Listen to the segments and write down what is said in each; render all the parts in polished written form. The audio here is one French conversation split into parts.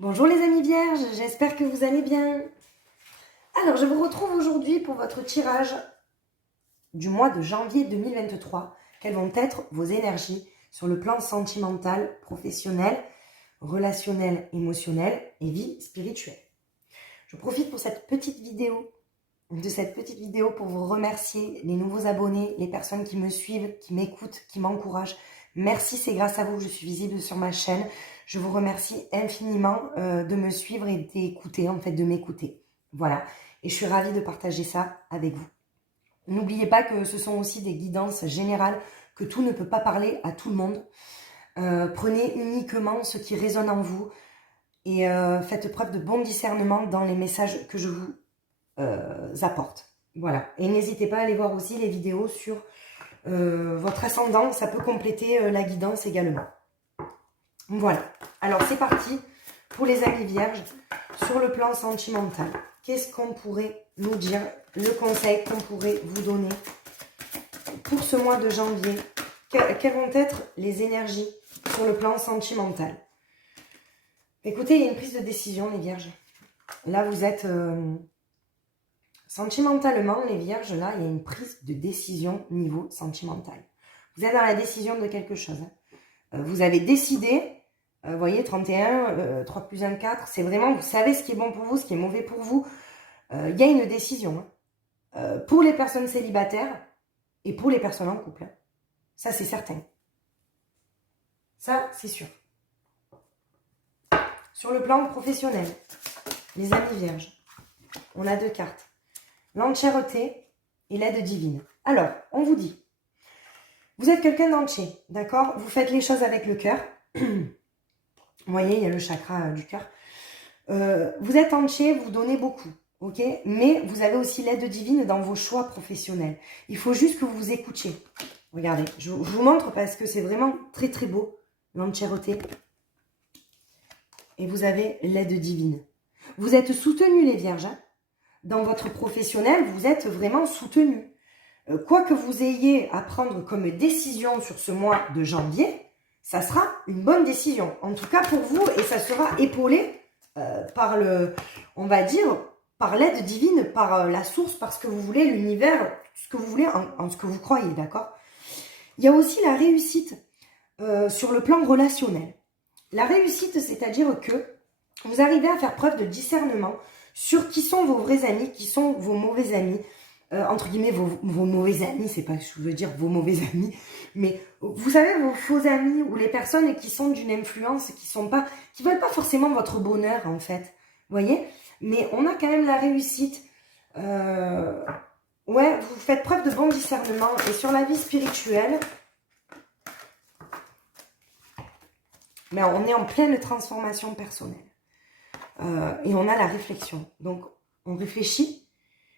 Bonjour les amis vierges, j'espère que vous allez bien. Alors, je vous retrouve aujourd'hui pour votre tirage du mois de janvier 2023. Quelles vont être vos énergies sur le plan sentimental, professionnel, relationnel, émotionnel et vie spirituelle. Je profite pour cette petite vidéo, pour vous remercier les nouveaux abonnés, les personnes qui me suivent, qui m'écoutent, qui m'encouragent. Merci, c'est grâce à vous que je suis visible sur ma chaîne. Je vous remercie infiniment de me suivre et d'écouter, en fait, de m'écouter. Voilà. Et je suis ravie de partager ça avec vous. N'oubliez pas que ce sont aussi des guidances générales, que tout ne peut pas parler à tout le monde. Prenez uniquement ce qui résonne en vous et faites preuve de bon discernement dans les messages que je vous apporte. Voilà. Et n'hésitez pas à aller voir aussi les vidéos sur votre ascendant, ça peut compléter la guidance également. Voilà. Alors c'est parti pour les amis vierges sur le plan sentimental. Qu'est-ce qu'on pourrait nous dire, le conseil qu'on pourrait vous donner pour ce mois de janvier? Quelles vont être les énergies sur le plan sentimental? Écoutez, il y a une prise de décision, les vierges. Là, vous êtes... sentimentalement, les vierges, là, il y a une prise de décision niveau sentimental. Vous êtes dans la décision de quelque chose. Vous avez décidé, vous voyez, 31, 3 plus 1, 4, c'est vraiment, vous savez ce qui est bon pour vous, ce qui est mauvais pour vous. Il y a une décision. Pour les personnes célibataires et pour les personnes en couple. Ça, c'est certain. Ça, c'est sûr. Sur le plan professionnel, les amis vierges, on a deux cartes. L'entièreté et l'aide divine. Alors, on vous dit, vous êtes quelqu'un d'entier, d'accord? Vous faites les choses avec le cœur. Vous voyez, il y a le chakra du cœur. Vous êtes entier, vous donnez beaucoup, ok? Mais vous avez aussi l'aide divine dans vos choix professionnels. Il faut juste que vous vous écoutiez. Regardez, je vous montre parce que c'est vraiment très très beau, l'entièreté. Et vous avez l'aide divine. Vous êtes soutenus les vierges, hein? Dans votre professionnel, vous êtes vraiment soutenu. Quoi que vous ayez à prendre comme décision sur ce mois de janvier, ça sera une bonne décision. En tout cas pour vous, et ça sera épaulé par le, on va dire, par l'aide divine, par la source, parce que vous voulez, l'univers, ce que vous voulez, en ce que vous croyez, d'accord? Il y a aussi la réussite sur le plan relationnel. La réussite, c'est-à-dire que vous arrivez à faire preuve de discernement sur qui sont vos vrais amis, qui sont vos mauvais amis, entre guillemets vos mauvais amis, c'est pas ce que je veux dire vos mauvais amis, mais vous savez vos faux amis ou les personnes qui sont d'une influence, qui veulent pas forcément votre bonheur en fait, vous voyez, mais on a quand même la réussite. Ouais, vous faites preuve de bon discernement et sur la vie spirituelle, mais on est en pleine transformation personnelle. Et on a la réflexion. Donc, on réfléchit,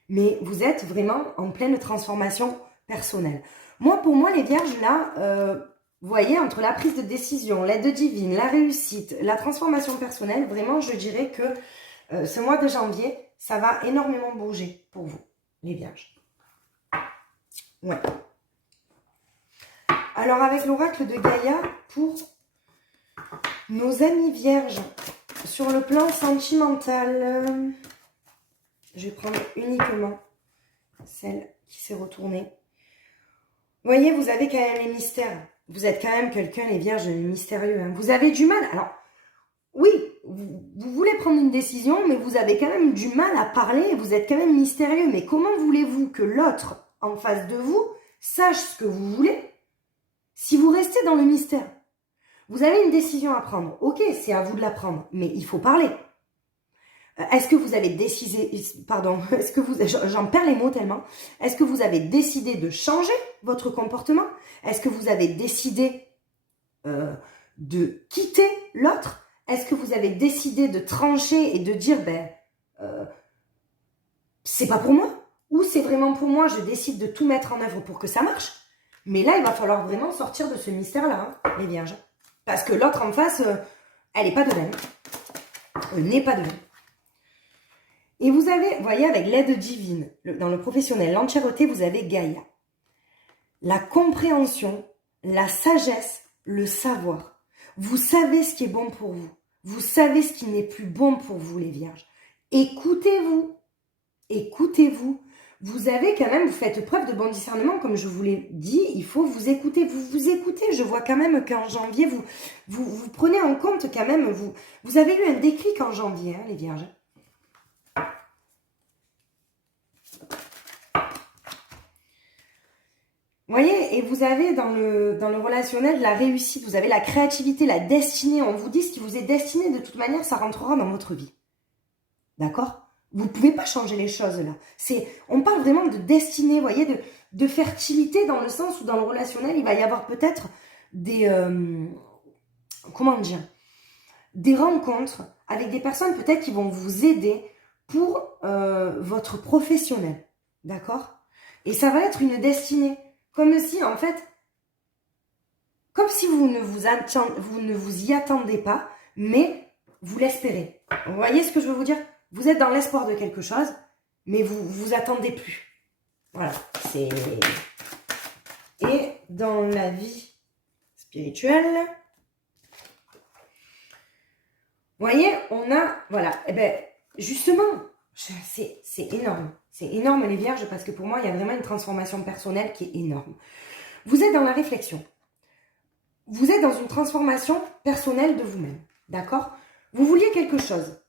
mais vous êtes vraiment en pleine transformation personnelle. Moi, pour moi, les vierges, là, vous voyez, entre la prise de décision, l'aide divine, la réussite, la transformation personnelle, vraiment, je dirais que ce mois de janvier, ça va énormément bouger pour vous, les vierges. Ouais. Alors, avec l'oracle de Gaïa, pour nos amis vierges, sur le plan sentimental, je vais prendre uniquement celle qui s'est retournée. Vous voyez, vous avez quand même les mystères. Vous êtes quand même quelqu'un, les vierges, de mystérieux. Hein. Vous avez du mal. Alors, oui, vous voulez prendre une décision, mais vous avez quand même du mal à parler. Vous êtes quand même mystérieux. Mais comment voulez-vous que l'autre, en face de vous, sache ce que vous voulez si vous restez dans le mystère? Vous avez une décision à prendre. Ok, c'est à vous de la prendre, mais il faut parler. Est-ce que vous avez décidé, pardon, est-ce que vous, j'en perds les mots tellement, est-ce que vous avez décidé de changer votre comportement? Est-ce que vous avez décidé de quitter l'autre? Est-ce que vous avez décidé de trancher et de dire, c'est pas pour moi? Ou c'est vraiment pour moi, je décide de tout mettre en œuvre pour que ça marche? Mais là, il va falloir vraiment sortir de ce mystère-là, hein, les vierges. Parce que l'autre en face, elle n'est pas de même. Elle n'est pas de même. Et vous avez, vous voyez, avec l'aide divine, dans le professionnel, l'entièreté, vous avez Gaïa. La compréhension, la sagesse, le savoir. Vous savez ce qui est bon pour vous. Vous savez ce qui n'est plus bon pour vous, les vierges. Écoutez-vous. Écoutez-vous. Vous avez quand même, vous faites preuve de bon discernement, comme je vous l'ai dit, il faut vous écouter. Vous vous écoutez. Je vois quand même qu'en janvier, vous prenez en compte quand même, vous avez eu un déclic en janvier, hein, les vierges. Vous voyez, et vous avez dans le relationnel la réussite, vous avez la créativité, la destinée. On vous dit ce qui vous est destiné, de toute manière, ça rentrera dans votre vie. D'accord? Vous ne pouvez pas changer les choses là. On parle vraiment de destinée, vous voyez, de fertilité dans le sens où dans le relationnel, il va y avoir peut-être des... comment dire? Des rencontres avec des personnes peut-être qui vont vous aider pour votre professionnel. D'accord? Et ça va être une destinée. Comme si, en fait, comme si vous ne vous y attendez pas, mais vous l'espérez. Vous voyez ce que je veux vous dire? Vous êtes dans l'espoir de quelque chose, mais vous attendez plus. Voilà. Et dans la vie spirituelle, vous voyez, on a, voilà, et bien, justement, c'est énorme. C'est énorme, les vierges, parce que pour moi, il y a vraiment une transformation personnelle qui est énorme. Vous êtes dans la réflexion. Vous êtes dans une transformation personnelle de vous-même. D'accord? Vous vouliez quelque chose.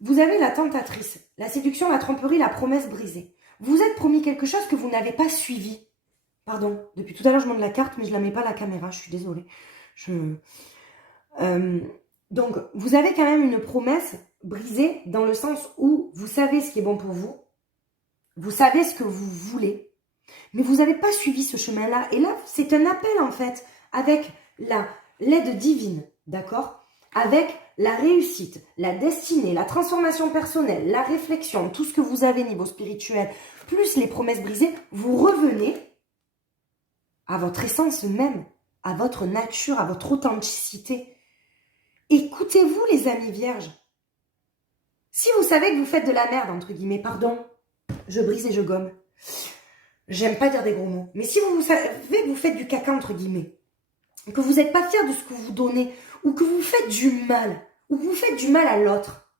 Vous avez la tentatrice, la séduction, la tromperie, la promesse brisée. Vous êtes promis quelque chose que vous n'avez pas suivi. Pardon, depuis tout à l'heure, je montre la carte, mais je ne la mets pas à la caméra. Je suis désolée. Donc, vous avez quand même une promesse brisée dans le sens où vous savez ce qui est bon pour vous. Vous savez ce que vous voulez. Mais vous n'avez pas suivi ce chemin-là. Et là, c'est un appel, en fait, avec l'aide divine, d'accord? Avec la réussite, la destinée, la transformation personnelle, la réflexion, tout ce que vous avez niveau spirituel, plus les promesses brisées, vous revenez à votre essence même, à votre nature, à votre authenticité. Écoutez-vous, les amis vierges. Si vous savez que vous faites de la merde, entre guillemets, pardon, je brise et je gomme. J'aime pas dire des gros mots. Mais si vous savez que vous faites du caca, entre guillemets, que vous n'êtes pas fier de ce que vous donnez, ou que vous faites du mal, ou que vous faites du mal à l'autre,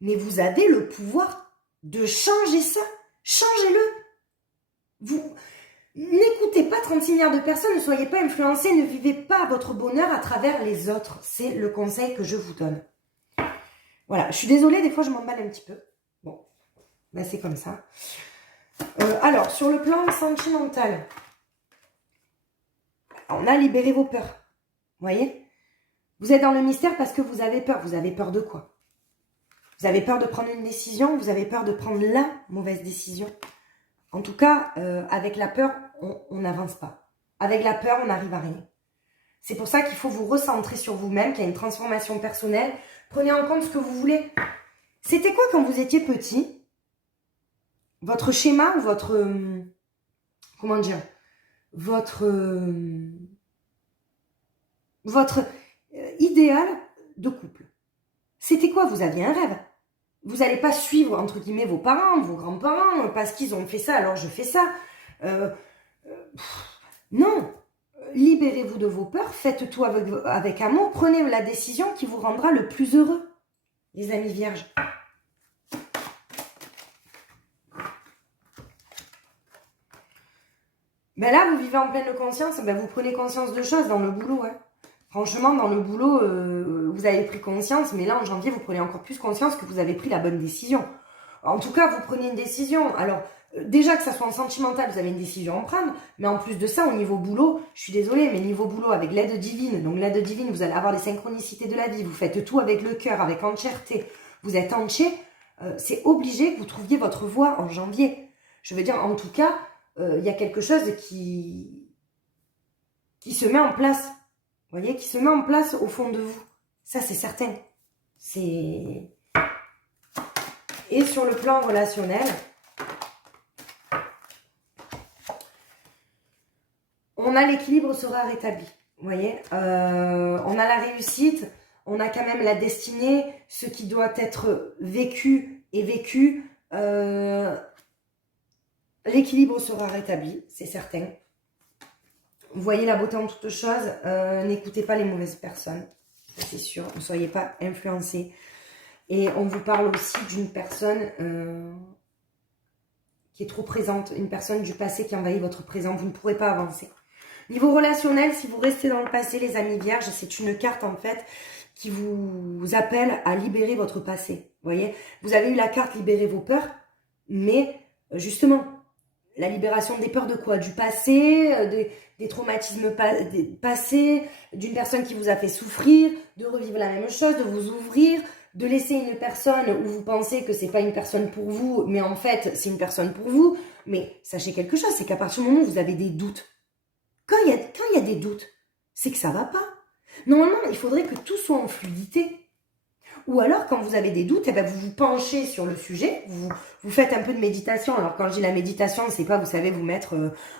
mais vous avez le pouvoir de changer ça. Changez-le. Vous n'écoutez pas 36 milliards de personnes, ne soyez pas influencés, ne vivez pas votre bonheur à travers les autres. C'est le conseil que je vous donne. Voilà, je suis désolée, des fois je m'emballe un petit peu. Bon, ben c'est comme ça. Alors, sur le plan sentimental, on a libéré vos peurs. Vous voyez? Vous êtes dans le mystère parce que vous avez peur. Vous avez peur de quoi? Vous avez peur de prendre une décision? Vous avez peur de prendre la mauvaise décision? En tout cas, avec la peur, on n'avance pas. Avec la peur, on n'arrive à rien. C'est pour ça qu'il faut vous recentrer sur vous-même, qu'il y a une transformation personnelle. Prenez en compte ce que vous voulez. C'était quoi quand vous étiez petit? Votre schéma ou votre... comment dire? Votre idéal de couple. C'était quoi? Vous aviez un rêve. Vous n'allez pas suivre, entre guillemets, vos parents, vos grands-parents, parce qu'ils ont fait ça, alors je fais ça. Non. Libérez-vous de vos peurs, faites tout avec amour, prenez la décision qui vous rendra le plus heureux, les amis vierges. Ben là, vous vivez en pleine conscience, ben vous prenez conscience de choses dans le boulot. Hein. Franchement, dans le boulot, vous avez pris conscience, mais là, en janvier, vous prenez encore plus conscience que vous avez pris la bonne décision. En tout cas, vous prenez une décision. Alors, déjà que ça soit en sentimental, vous avez une décision à prendre, mais en plus de ça, au niveau boulot, je suis désolée, mais niveau boulot, avec l'aide divine, donc l'aide divine, vous allez avoir les synchronicités de la vie, vous faites tout avec le cœur, avec entièreté, vous êtes entier, c'est obligé que vous trouviez votre voie en janvier. Je veux dire, en tout cas, il y a quelque chose qui se met en place. Vous voyez, qui se met en place au fond de vous. Ça, c'est certain. Et sur le plan relationnel, on a l'équilibre sera rétabli. Vous voyez, on a la réussite, on a quand même la destinée, ce qui doit être vécu est vécu. L'équilibre sera rétabli, c'est certain. Vous voyez la beauté en toutes choses, n'écoutez pas les mauvaises personnes. c'est sûr. Ne soyez pas influencés. Et on vous parle aussi d'une personne qui est trop présente, une personne du passé qui envahit votre présent. Vous ne pourrez pas avancer. Niveau relationnel, si vous restez dans le passé, les amis vierges, c'est une carte en fait qui vous appelle à libérer votre passé. Vous voyez, vous avez eu la carte libérer vos peurs, mais justement, la libération des peurs de quoi? Du passé, des traumatismes passés, d'une personne qui vous a fait souffrir, de revivre la même chose, de vous ouvrir, de laisser une personne où vous pensez que c'est pas une personne pour vous, mais en fait, c'est une personne pour vous. Mais sachez quelque chose, c'est qu'à partir du moment où vous avez des doutes, quand il y a des doutes, c'est que ça va pas. Normalement, il faudrait que tout soit en fluidité. Ou alors, quand vous avez des doutes, eh ben, vous vous penchez sur le sujet, vous faites un peu de méditation. Alors, quand je dis la méditation, c'est pas, vous savez, vous mettre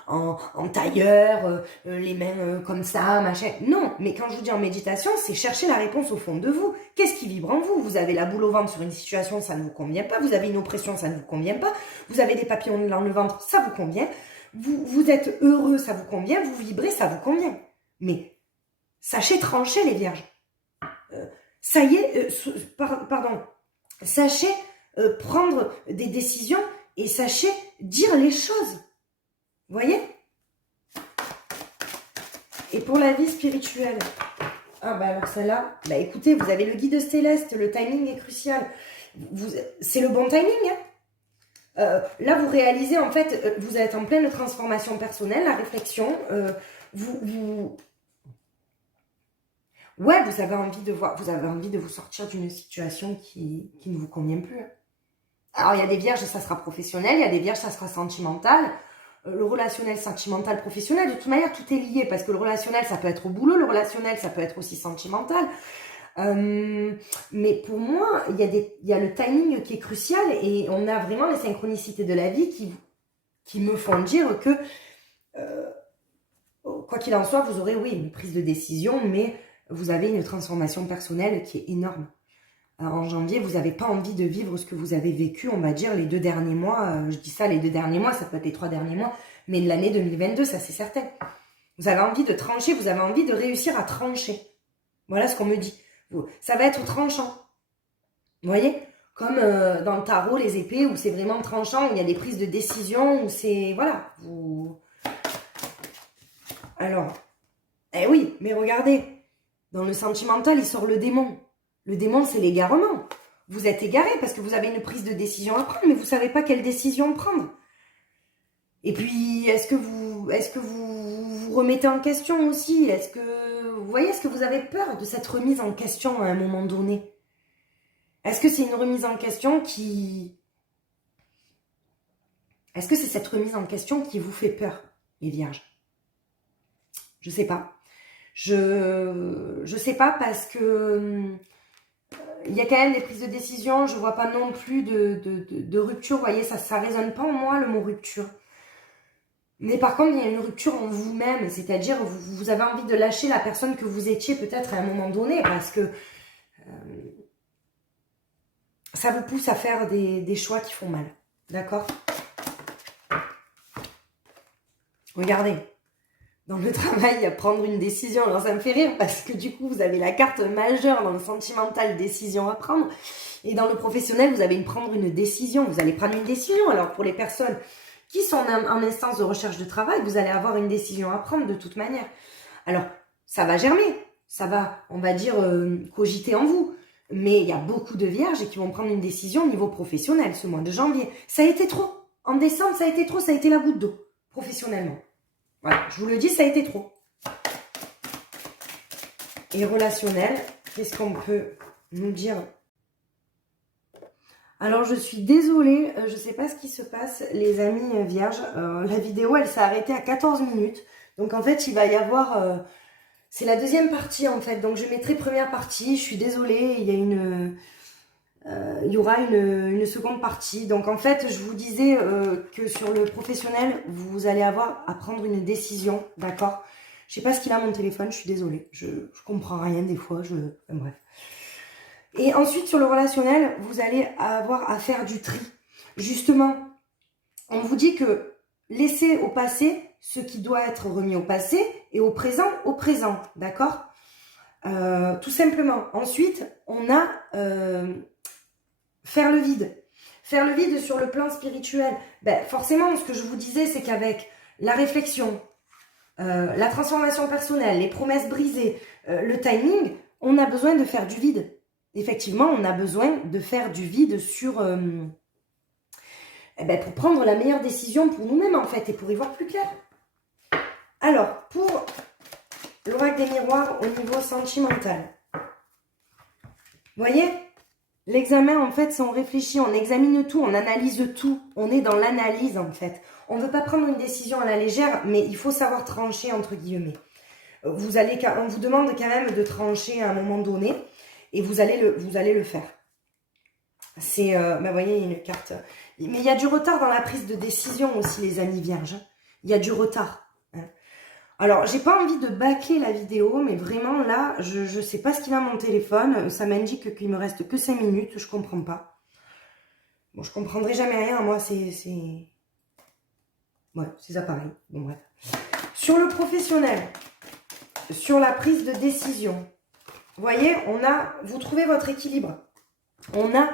en tailleur, les mains comme ça, machin. Non, mais quand je vous dis en méditation, c'est chercher la réponse au fond de vous. Qu'est-ce qui vibre en vous? Vous avez la boule au ventre sur une situation, ça ne vous convient pas. Vous avez une oppression, ça ne vous convient pas. Vous avez des papillons dans le ventre, ça vous convient. Vous êtes heureux, ça vous convient. Vous vibrez, ça vous convient. Mais sachez trancher les vierges. Ça y est, pardon, sachez prendre des décisions et sachez dire les choses. Vous voyez? Et pour la vie spirituelle, ah bah alors celle-là, bah écoutez, vous avez le guide céleste, le timing est crucial. C'est le bon timing, hein. Là, vous réalisez, en fait, vous êtes en pleine transformation personnelle, la réflexion, ouais, vous avez envie de vous sortir d'une situation qui ne vous convient plus. Alors, il y a des vierges, ça sera professionnel, il y a des vierges, ça sera sentimental. Le relationnel, sentimental, professionnel, de toute manière, tout est lié, parce que le relationnel, ça peut être au boulot, le relationnel, ça peut être aussi sentimental. Mais pour moi, il y a le timing qui est crucial, et on a vraiment les synchronicités de la vie qui me font dire que, quoi qu'il en soit, vous aurez, oui, une prise de décision, mais vous avez une transformation personnelle qui est énorme. Alors, en janvier, vous n'avez pas envie de vivre ce que vous avez vécu, on va dire, les 2 derniers mois. Je dis ça, les 2 derniers mois, ça peut être les 3 derniers mois, mais de l'année 2022, ça c'est certain. Vous avez envie de trancher, vous avez envie de réussir à trancher. Voilà ce qu'on me dit. Ça va être tranchant. Vous voyez? Comme dans le tarot, les épées, où c'est vraiment tranchant, où il y a des prises de décision, où c'est... Voilà. Alors, eh oui, mais regardez, dans le sentimental, il sort le démon. Le démon, c'est l'égarement. Vous êtes égaré parce que vous avez une prise de décision à prendre, mais vous ne savez pas quelle décision prendre. Et puis, est-ce que vous vous remettez en question aussi? Vous voyez, est-ce que vous avez peur de cette remise en question à un moment donné? Est-ce que c'est une remise en question Est-ce que c'est cette remise en question qui vous fait peur, les vierges? Je sais pas. Je sais pas parce que il y a quand même des prises de décision. Je vois pas non plus de rupture. Vous voyez, ça résonne pas en moi le mot rupture. Mais par contre, il y a une rupture en vous-même. C'est-à-dire, vous avez envie de lâcher la personne que vous étiez peut-être à un moment donné parce que ça vous pousse à faire des choix qui font mal. D'accord? Regardez. Dans le travail, à prendre une décision. Alors ça me fait rire parce que du coup, vous avez la carte majeure dans le sentimental, décision à prendre. Et dans le professionnel, vous allez prendre une décision. Vous allez prendre une décision. Alors pour les personnes qui sont en instance de recherche de travail, vous allez avoir une décision à prendre de toute manière. Alors, ça va germer. Ça va, on va dire, cogiter en vous. Mais il y a beaucoup de vierges qui vont prendre une décision au niveau professionnel ce mois de janvier. Ça a été trop. En décembre, ça a été trop. Ça a été la goutte d'eau, professionnellement. Voilà, je vous le dis, ça a été trop. Et relationnel, qu'est-ce qu'on peut nous dire? Alors, je suis désolée, je ne sais pas ce qui se passe, les amis vierges. La vidéo, elle s'est arrêtée à 14 minutes. Donc, en fait, il va y avoir... c'est la deuxième partie, en fait. Donc, je mettrai première partie. Je suis désolée, il y aura une seconde partie. Donc, en fait, je vous disais que sur le professionnel, vous allez avoir à prendre une décision, d'accord? Je sais pas ce qu'il a mon téléphone, je suis désolée. Je comprends rien des fois, enfin, bref. Et ensuite, sur le relationnel, vous allez avoir à faire du tri. Justement, on vous dit que laissez au passé ce qui doit être remis au passé et au présent, d'accord? Tout simplement. Ensuite, on a faire le vide. Faire le vide sur le plan spirituel. Ben, forcément, ce que je vous disais, c'est qu'avec la réflexion, la transformation personnelle, les promesses brisées, le timing, on a besoin de faire du vide. Effectivement, on a besoin de faire du vide sur... pour prendre la meilleure décision pour nous-mêmes, en fait, et pour y voir plus clair. Alors, pour l'oracle des miroirs au niveau sentimental, vous voyez, l'examen, en fait, c'est on réfléchit, on examine tout, on analyse tout. On est dans l'analyse, en fait. On ne veut pas prendre une décision à la légère, mais il faut savoir trancher, entre guillemets. On vous demande quand même de trancher à un moment donné, et vous allez le faire. C'est, vous voyez, il y a une carte. Mais il y a du retard dans la prise de décision aussi, les amis vierges. Il y a du retard. Hein. Alors, j'ai pas envie de bâcler la vidéo, mais vraiment, là, je sais pas ce qu'il a mon téléphone. Ça m'indique qu'il me reste que 5 minutes. Je comprends pas. Bon, je comprendrai jamais rien. Moi, c'est... Ouais, c'est ça pareil. Bon, bref. Sur le professionnel, sur la prise de décision, vous voyez, vous trouvez votre équilibre. On a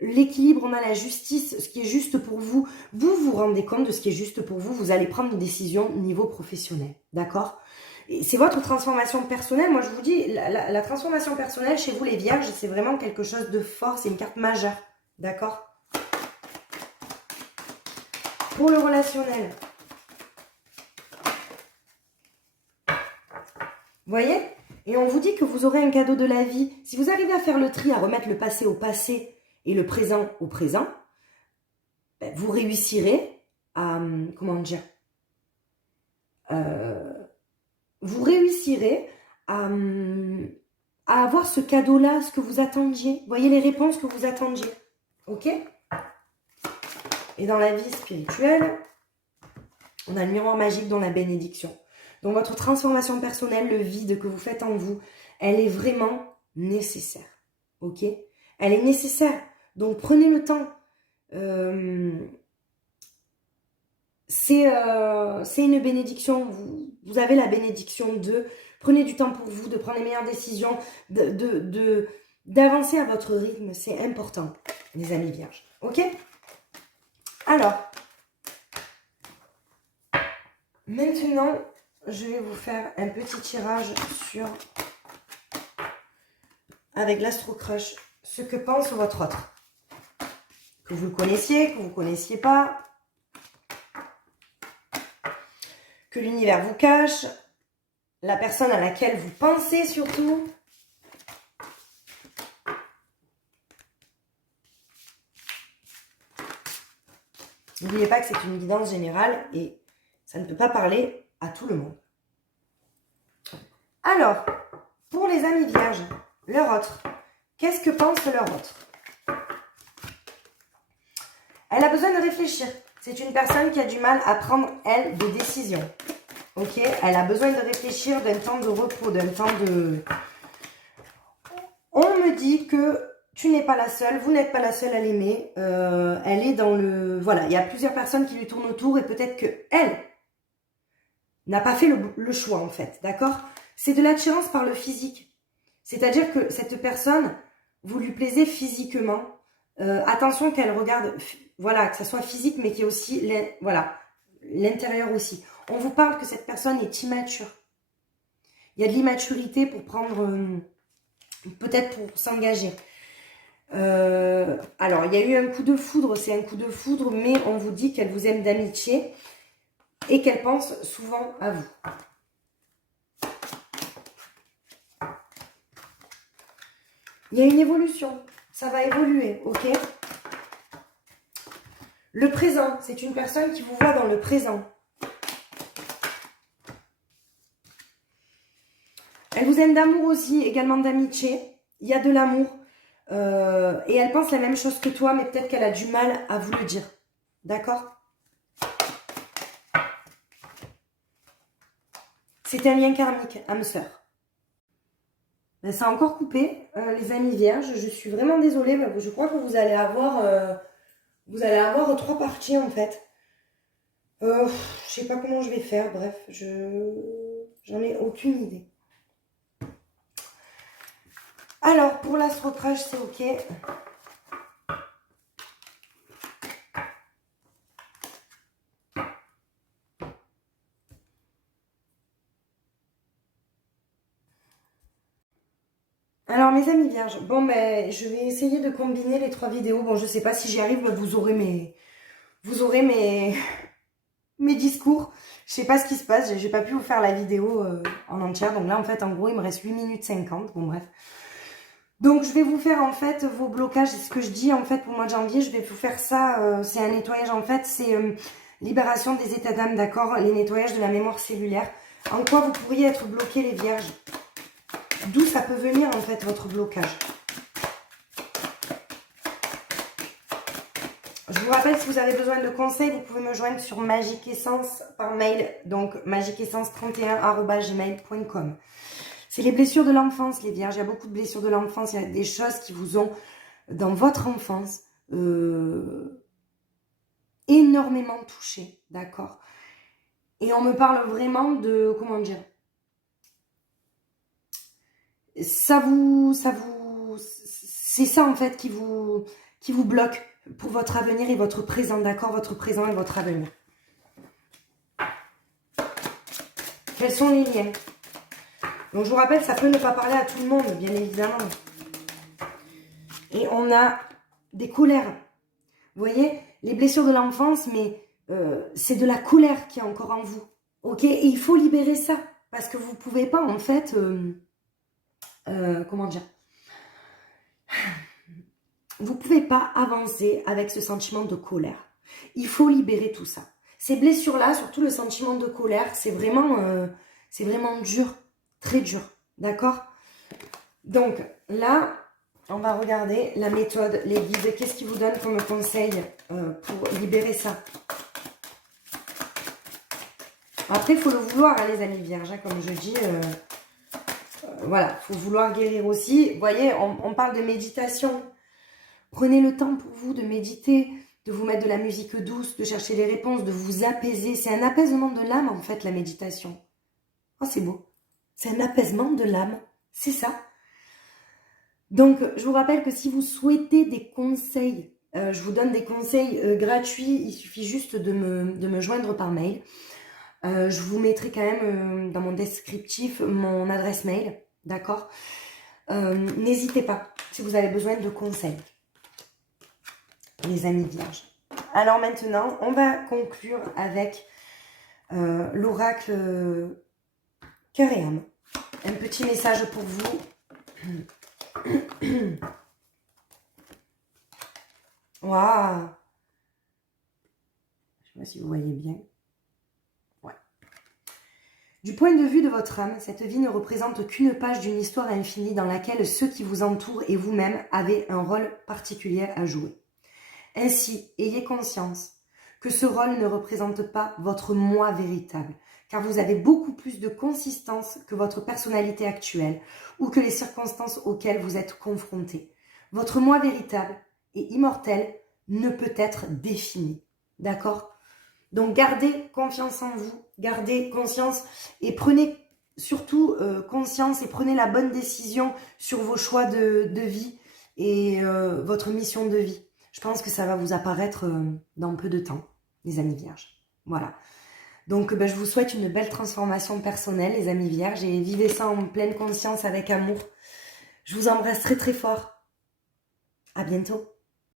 l'équilibre, on a la justice, ce qui est juste pour vous. Vous vous rendez compte de ce qui est juste pour vous. Vous allez prendre une décision au niveau professionnel. D'accord? Et c'est votre transformation personnelle. Moi, je vous dis, la transformation personnelle chez vous, les vierges, c'est vraiment quelque chose de fort. C'est une carte majeure. D'accord? Pour le relationnel. Vous voyez? Et on vous dit que vous aurez un cadeau de la vie. Si vous arrivez à faire le tri, à remettre le passé au passé et le présent au présent, vous réussirez à... Comment dire? Vous réussirez à avoir ce cadeau-là, ce que vous attendiez. Vous voyez les réponses que vous attendiez. Ok? Et dans la vie spirituelle, on a le miroir magique dans la bénédiction. Donc votre transformation personnelle, le vide que vous faites en vous, elle est vraiment nécessaire. Ok? Elle est nécessaire. Donc prenez le temps. C'est une bénédiction. Vous avez la bénédiction de... Prenez du temps pour vous, de prendre les meilleures décisions, d'avancer à votre rythme. C'est important, les amis vierges. Ok? Alors, maintenant, je vais vous faire un petit tirage sur, avec l'Astro Crush, ce que pense votre autre. Que vous le connaissiez, que vous ne connaissiez pas. Que l'univers vous cache. La personne à laquelle vous pensez surtout. N'oubliez pas que c'est une guidance générale et ça ne peut pas parler à tout le monde. Alors, pour les amis vierges, leur autre, qu'est-ce que pense leur autre? Elle a besoin de réfléchir. C'est une personne qui a du mal à prendre, elle, des décisions. Ok? Elle a besoin de réfléchir, d'un temps de repos, d'un temps de... On me dit que tu n'es pas la seule, vous n'êtes pas la seule à l'aimer. Elle est dans le... Voilà, il y a plusieurs personnes qui lui tournent autour et peut-être qu'elle n'a pas fait le choix, en fait. D'accord? C'est de l'attirance par le physique. C'est-à-dire que cette personne, vous lui plaisez physiquement. Attention qu'elle regarde... Voilà, que ça soit physique, mais qu'il y ait aussi... l'intérieur aussi. On vous parle que cette personne est immature. Il y a de l'immaturité pour prendre... peut-être pour s'engager. Alors, il y a eu un coup de foudre, c'est un coup de foudre, mais on vous dit qu'elle vous aime d'amitié et qu'elle pense souvent à vous. Il y a une évolution, ça va évoluer, ok? Le présent, c'est une personne qui vous voit dans le présent. Elle vous aime d'amour aussi, également d'amitié. Il y a de l'amour. Et elle pense la même chose que toi, mais peut-être qu'elle a du mal à vous le dire. D'accord? C'est un lien karmique, âme sœur. Ben, ça a encore coupé, les amis vierges. Je suis vraiment désolée. Mais je crois que vous allez avoir 3 parties en fait. Je sais pas comment je vais faire. Bref, j'en ai aucune idée. Alors, pour l'astrocrage, c'est ok. Alors, mes amis vierges, bon, ben, je vais essayer de combiner les 3 vidéos. Bon, je sais pas si j'y arrive, mais vous aurez mes discours. Je sais pas ce qui se passe, j'ai pas pu vous faire la vidéo en entière. Donc là, en fait, en gros, il me reste 8 minutes 50. Bon, bref. Donc, je vais vous faire, en fait, vos blocages. C'est ce que je dis, en fait, pour le mois de janvier. Je vais vous faire ça. C'est un nettoyage, en fait. C'est libération des états d'âme, d'accord? Les nettoyages de la mémoire cellulaire. En quoi vous pourriez être bloqués, les vierges? D'où ça peut venir, en fait, votre blocage? Je vous rappelle, si vous avez besoin de conseils, vous pouvez me joindre sur Magique Essence par mail. Donc, magiqueessence31@gmail.com. C'est les blessures de l'enfance, les vierges. Il y a beaucoup de blessures de l'enfance. Il y a des choses qui vous ont, dans votre enfance, énormément touché. D'accord? Et on me parle vraiment de, comment dire, c'est ça en fait qui vous bloque pour votre avenir et votre présent, d'accord? Votre présent et votre avenir. Quels sont les liens? Donc je vous rappelle, ça peut ne pas parler à tout le monde, bien évidemment. Et on a des colères. Vous voyez, les blessures de l'enfance, mais c'est de la colère qui est encore en vous. Ok? Et il faut libérer ça. Parce que vous ne pouvez pas, en fait, comment dire? Vous ne pouvez pas avancer avec ce sentiment de colère. Il faut libérer tout ça. Ces blessures-là, surtout le sentiment de colère, c'est vraiment dur, très dur, d'accord? Donc là, on va regarder la méthode, les guides. Qu'est-ce qu'ils vous donnent comme conseil pour libérer ça? Après, il faut le vouloir, hein, les amis vierges, hein, comme je dis. Voilà, il faut vouloir guérir aussi. Vous voyez, on parle de méditation. Prenez le temps pour vous de méditer, de vous mettre de la musique douce, de chercher les réponses, de vous apaiser. C'est un apaisement de l'âme, en fait, la méditation. Oh, c'est beau. C'est un apaisement de l'âme. C'est ça. Donc, je vous rappelle que si vous souhaitez des conseils, je vous donne des conseils gratuits. Il suffit juste de me joindre par mail. Je vous mettrai quand même dans mon descriptif mon adresse mail. D'accord? N'hésitez pas si vous avez besoin de conseils. Les amis vierges. Alors maintenant, on va conclure avec l'oracle cœur et âme. Un petit message pour vous. Waouh! Je ne sais pas si vous voyez bien. Ouais. Du point de vue de votre âme, cette vie ne représente qu'une page d'une histoire infinie dans laquelle ceux qui vous entourent et vous-même avez un rôle particulier à jouer. Ainsi, ayez conscience que ce rôle ne représente pas votre moi véritable, car vous avez beaucoup plus de consistance que votre personnalité actuelle ou que les circonstances auxquelles vous êtes confrontés. Votre moi véritable et immortel ne peut être défini. D'accord? Donc gardez confiance en vous, gardez conscience et prenez surtout conscience et prenez la bonne décision sur vos choix de vie et votre mission de vie. Je pense que ça va vous apparaître dans peu de temps, les amis vierges. Voilà. Donc, je vous souhaite une belle transformation personnelle, les amis vierges, et vivez ça en pleine conscience avec amour. Je vous embrasse très très fort. À bientôt.